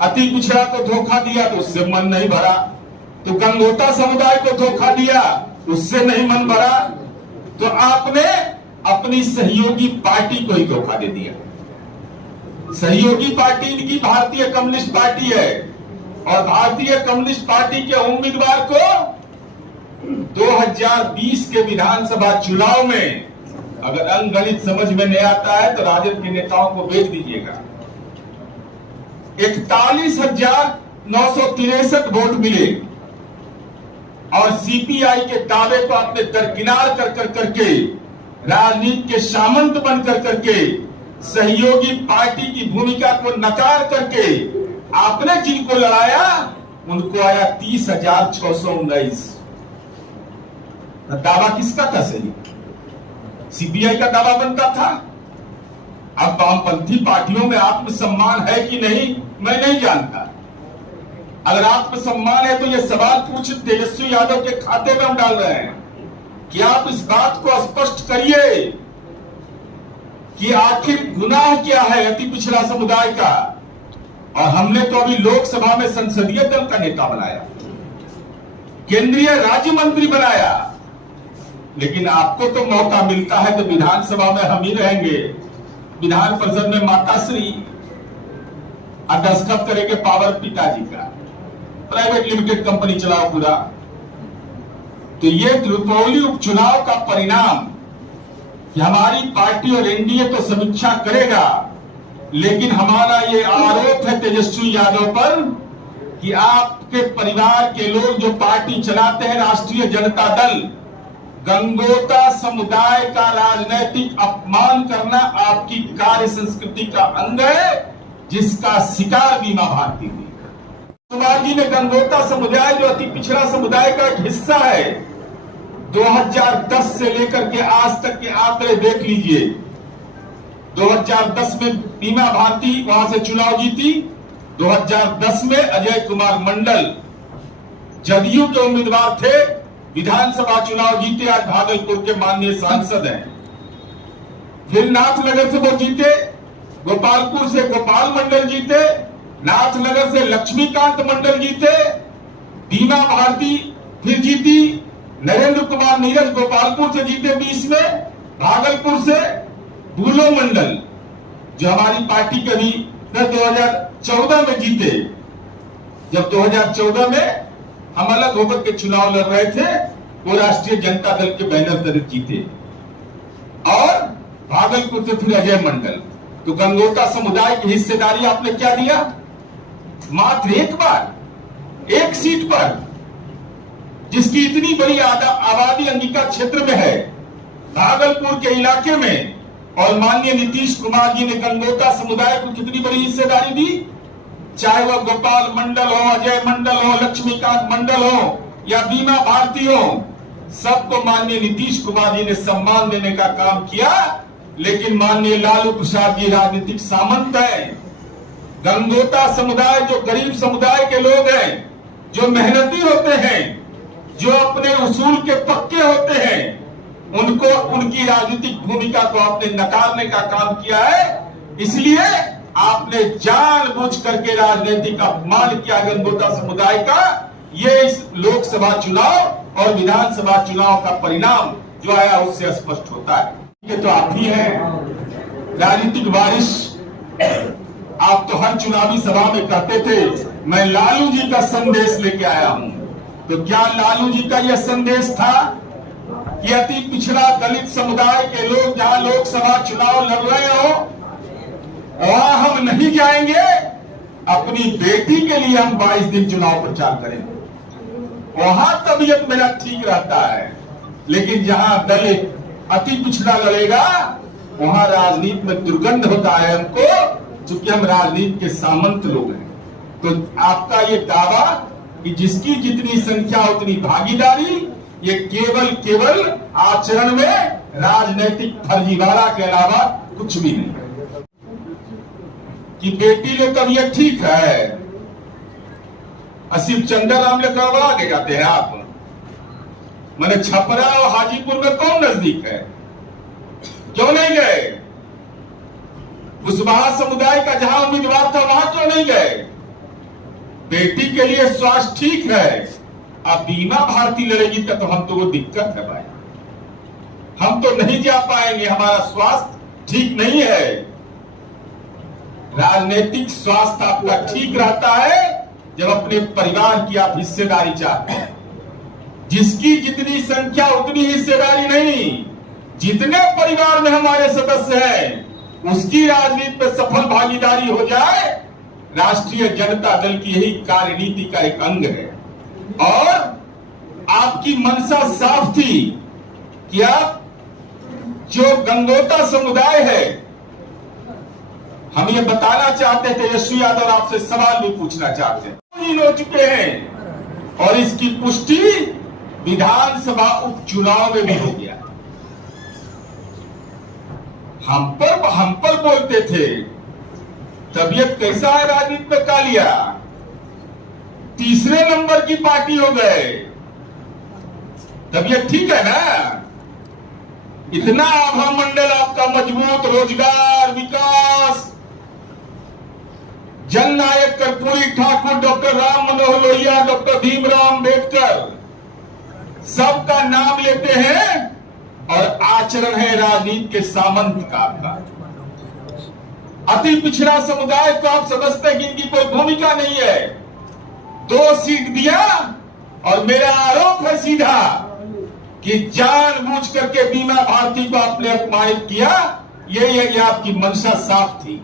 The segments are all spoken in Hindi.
अति पिछड़ा को धोखा दिया तो उससे मन नहीं भरा, तो गंगोता समुदाय को धोखा दिया उससे नहीं मन भरा, तो आपने अपनी सहयोगी पार्टी को ही धोखा दे दिया। सहयोगी पार्टी इनकी भारतीय कम्युनिस्ट पार्टी है और भारतीय कम्युनिस्ट पार्टी के उम्मीदवार को 2020 के विधानसभा चुनाव में अगर अंकगणित समझ में नहीं आता है तो राजद के नेताओं को भेज दीजिएगा। 41,963 वोट मिले और सीपीआई के दावे को आपने दरकिनार कर करके राजनीति के सामंत बनकर करके सहयोगी पार्टी की भूमिका को नकार करके आपने जिनको लड़ाया उनको आया 30,619। दावा किसका था सही? सीपीआई का दावा बनता था। अब वामपंथी पार्टियों में आत्मसम्मान है कि नहीं मैं नहीं जानता। अगर आत्मसम्मान है तो ये सवाल पूछ तेजस्वी यादव के खाते में हम डाल रहे हैं कि आप इस बात को स्पष्ट करिए कि आखिर गुनाह क्या है अति पिछड़ा समुदाय का। और हमने तो अभी लोकसभा में संसदीय दल का नेता बनाया, केंद्रीय राज्य मंत्री बनाया, लेकिन आपको तो मौका मिलता है तो विधानसभा में हम ही रहेंगे, विधान परिषद में माताश्री और दस्तखत करेंगे पावर पिताजी का, प्राइवेट लिमिटेड कंपनी चलाओ पूरा। तो ये रुपौली उपचुनाव का परिणाम कि हमारी पार्टी और एनडीए तो समीक्षा करेगा, लेकिन हमारा ये आरोप है तेजस्वी यादव पर कि आपके परिवार के लोग जो पार्टी चलाते हैं राष्ट्रीय जनता दल, गंगोता समुदाय का राजनीतिक अपमान करना आपकी कार्य संस्कृति का अंग है, जिसका शिकार बीमा भारती हुई। कुमार जी ने गंगोता समुदाय जो अति पिछड़ा समुदाय का एक हिस्सा है, 2010 से लेकर के आज तक के आंकड़े देख लीजिए। 2010 में बीमा भारती वहां से चुनाव जीती, 2010 में अजय कुमार मंडल जदयू के उम्मीदवार थे, विधानसभा चुनाव जीते, आज भागलपुर के माननीय सांसद हैं। फिर नाथनगर से वो जीते, गोपालपुर से गोपाल मंडल जीते, नाथनगर से लक्ष्मीकांत मंडल जीते, बीमा भारती फिर जीती, नरेंद्र कुमार नीरज गोपालपुर से जीते 20 में, भागलपुर से बुलो मंडल जो हमारी पार्टी के भी 2014 में जीते। जब 2014 में हम अलग होकर के चुनाव लड़ रहे थे, वो राष्ट्रीय जनता दल के बैनर तले जीते। और भागलपुर से फिर अजय मंडल। तो गंगोता समुदाय की हिस्सेदारी आपने क्या दिया? मात्र एक बार एक सीट पर, जिसकी इतनी बड़ी आबादी अंगिका क्षेत्र में है, भागलपुर के इलाके में, और माननीय नीतीश कुमार जी ने गंगोता समुदाय को कितनी बड़ी हिस्सेदारी दी। चाहे वह गोपाल मंडल हो, अजय मंडल हो, लक्ष्मीकांत मंडल हो या बीमा भारती हो, सबको माननीय नीतीश कुमार जी ने सम्मान देने का काम किया। लेकिन माननीय लालू प्रसाद जी राजनीतिक सामंत है। गंगोता समुदाय जो गरीब समुदाय के लोग हैं, जो मेहनती होते हैं, जो अपने उसूल के पक्के होते हैं, उनको उनकी राजनीतिक भूमिका को आपने नकारने का काम किया है। इसलिए आपने जानबूझ करके राजनीतिक अपमान किया गंगोता समुदाय का। ये इस लोकसभा चुनाव और विधानसभा चुनाव का परिणाम जो आया उससे स्पष्ट होता है। ये तो आप ही हैं राजनीतिक वारिस। आप तो हर चुनावी सभा में कहते थे मैं लालू जी का संदेश लेके आया हूं। तो क्या लालू जी का यह संदेश था कि अति पिछड़ा दलित समुदाय के लोग जहां लोकसभा चुनाव लड़ रहे हो वहां हम नहीं जाएंगे, अपनी बेटी के लिए हम 22 दिन चुनाव प्रचार करेंगे, वहां तबीयत मेरा ठीक रहता है। लेकिन जहां दलित अति पिछड़ा लड़ेगा वहां राजनीति में दुर्गंध होता है हमको, चूंकि हम राजनीति के सामंत लोग हैं। तो आपका ये दावा कि जिसकी जितनी संख्या उतनी भागीदारी, ये केवल आचरण में राजनीतिक फर्जीवाड़ा के अलावा कुछ भी नहीं। कि बेटी लोग तबीयत ठीक है, असीम चंद्र राम ले करवा के जाते हैं आप। मैंने छपरा और हाजीपुर में कौन नजदीक है, क्यों नहीं गए? कुशवाहा समुदाय का जहां उम्मीदवार था वहां क्यों नहीं गए? बेटी के लिए स्वास्थ्य ठीक है, अब बीमा भारती लड़ेगी तो हम तो वो दिक्कत है भाई, हम तो नहीं जा पाएंगे, हमारा स्वास्थ्य ठीक नहीं है। राजनीतिक स्वास्थ्य आपका ठीक रहता है जब अपने परिवार की आप हिस्सेदारी चाहते हैं। जिसकी जितनी संख्या उतनी हिस्सेदारी नहीं, जितने परिवार में हमारे सदस्य हैं उसकी राजनीति में सफल भागीदारी हो जाए, राष्ट्रीय जनता दल की यही कार्यनीति का एक अंग है। और आपकी मंशा साफ थी कि आप जो गंगोता समुदाय है, हम ये बताना चाहते थे, यशवी यादव आपसे सवाल भी पूछना चाहते हैं, हो चुके हैं और इसकी पुष्टि विधानसभा उपचुनाव में भी हो गया। हम पर बोलते थे तबीयत कैसा है राजनीति में कालिया, तीसरे नंबर की पार्टी हो गए, तबीयत ठीक है ना? इतना आभा मंडल आपका मजबूत, रोजगार, विकास, जननायक कर्पूरी ठाकुर, डॉक्टर राम मनोहर लोहिया, डॉक्टर भीमराव अम्बेडकर, सबका नाम लेते हैं और आचरण है राजनीति के सामंत का आपका। अति पिछड़ा समुदाय को आप समझते हैं कि इनकी कोई भूमिका नहीं है, 2 सीट दिया और मेरा आरोप है सीधा कि जानबूझ करके बीमा भारती को आपने अपमानित किया। ये आपकी मंशा साफ थी।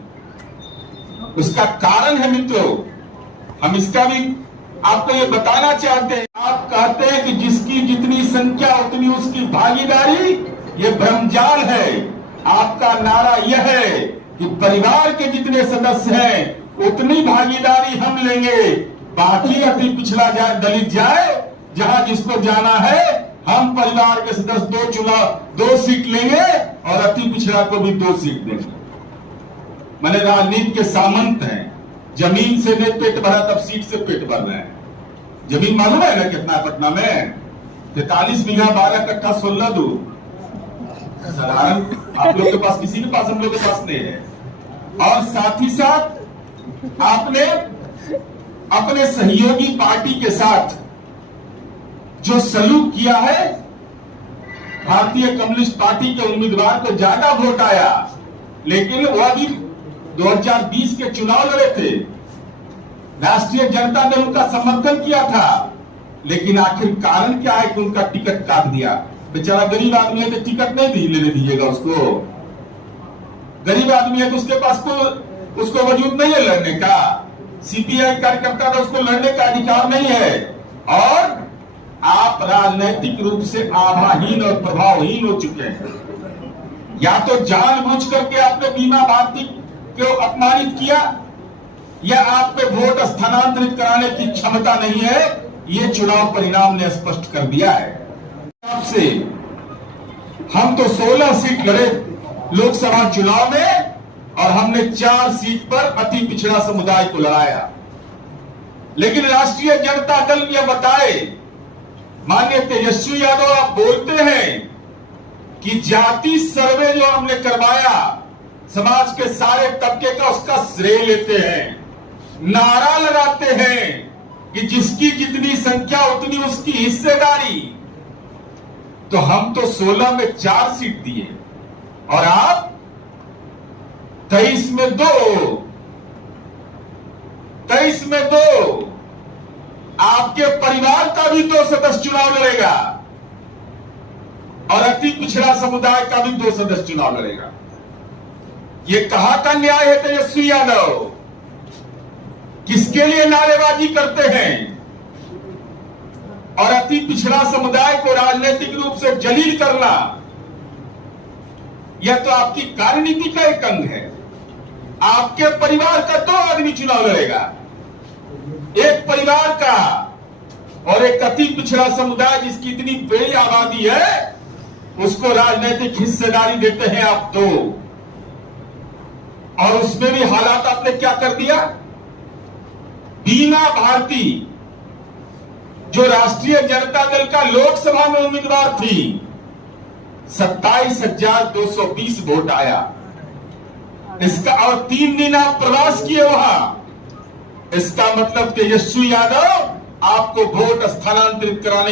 उसका कारण है मित्रों, हम इसका भी आपको ये बताना चाहते हैं। आप कहते हैं कि जिसकी जितनी संख्या उतनी उसकी भागीदारी, ये भ्रमजाल है। आपका नारा यह है कि परिवार के जितने सदस्य हैं उतनी भागीदारी हम लेंगे, बाकी अति पिछड़ा जाए, दलित जाए, जहां जिसको जाना है, हम परिवार के सदस्य 2 सीट लेंगे और अति पिछड़ा को भी 2 सीट देंगे। मैंने राजनीति के सामंत हैं, जमीन से नहीं पेट भरा तब सीट से पेट भर रहे हैं। जमीन मालूम है ना कितना है पटना में? 43 बीघा 12 कट्ठा 16 दूर। साधारण आप लोग के पास, किसी के पास, हम लोग के पास नहीं है। और साथ ही साथ आपने अपने सहयोगी पार्टी के साथ जो सलूक किया है, भारतीय कम्युनिस्ट पार्टी के उम्मीदवार को ज्यादा वोट आया, लेकिन वह भी 2020 के चुनाव लड़े थे, राष्ट्रीय जनता ने उनका समर्थन किया था, लेकिन आखिर कारण क्या है कि उनका टिकट काट दिया। बेचारा गरीब आदमी है तो टिकट नहीं लेने दीजिएगा उसको। गरीब आदमी है तो उसके पास उसको वजूद नहीं है लड़ने का, सीपीआई कार्यकर्ता का उसको लड़ने का अधिकार नहीं है। और आप राजनैतिक रूप से आभाहीन और प्रभावहीन हो चुके हैं। या तो जानबूझ करके आपने बीमा भारती को अपमानित किया, या आप पे वोट स्थानांतरित कराने की क्षमता नहीं है। ये चुनाव परिणाम ने स्पष्ट कर दिया है। आपसे हम तो 16 सीट लड़े लोकसभा चुनाव में और हमने 4 सीट पर अति पिछड़ा समुदाय को लड़ाया। लेकिन राष्ट्रीय जनता दल यह बताए, माननीय तेजस्वी यादव, आप बोलते हैं कि जाति सर्वे जो हमने करवाया, समाज के सारे तबके का, उसका श्रेय लेते हैं, नारा लगाते हैं कि जिसकी जितनी संख्या उतनी उसकी हिस्सेदारी। तो हम तो 16 में 4 सीट दिए और आप 23 में 2, 23 में 2। आपके परिवार का भी 2 सदस्य चुनाव लड़ेगा और अति पिछड़ा समुदाय का भी 2 सदस्य चुनाव लड़ेगा। ये कहां का न्याय है तेजस्वी यादव? किसके लिए नारेबाजी करते हैं? और अति पिछड़ा समुदाय को राजनीतिक रूप से जलील करना, यह तो आपकी कार्यनीति का एक अंग है। आपके परिवार का 2 आदमी चुनाव लड़ेगा, एक परिवार का और एक अति पिछड़ा समुदाय जिसकी इतनी बड़ी आबादी है, उसको राजनीतिक हिस्सेदारी देते हैं आप 2। और उसमें भी हालात आपने क्या कर दिया? बीमा भारती जो राष्ट्रीय जनता दल का लोकसभा में उम्मीदवार थी, 27,220 वोट आया इसका। और 3 दिन आप प्रवास किए वहां, इसका मतलब तेजस्वी यादव आपको वोट स्थानांतरित कराने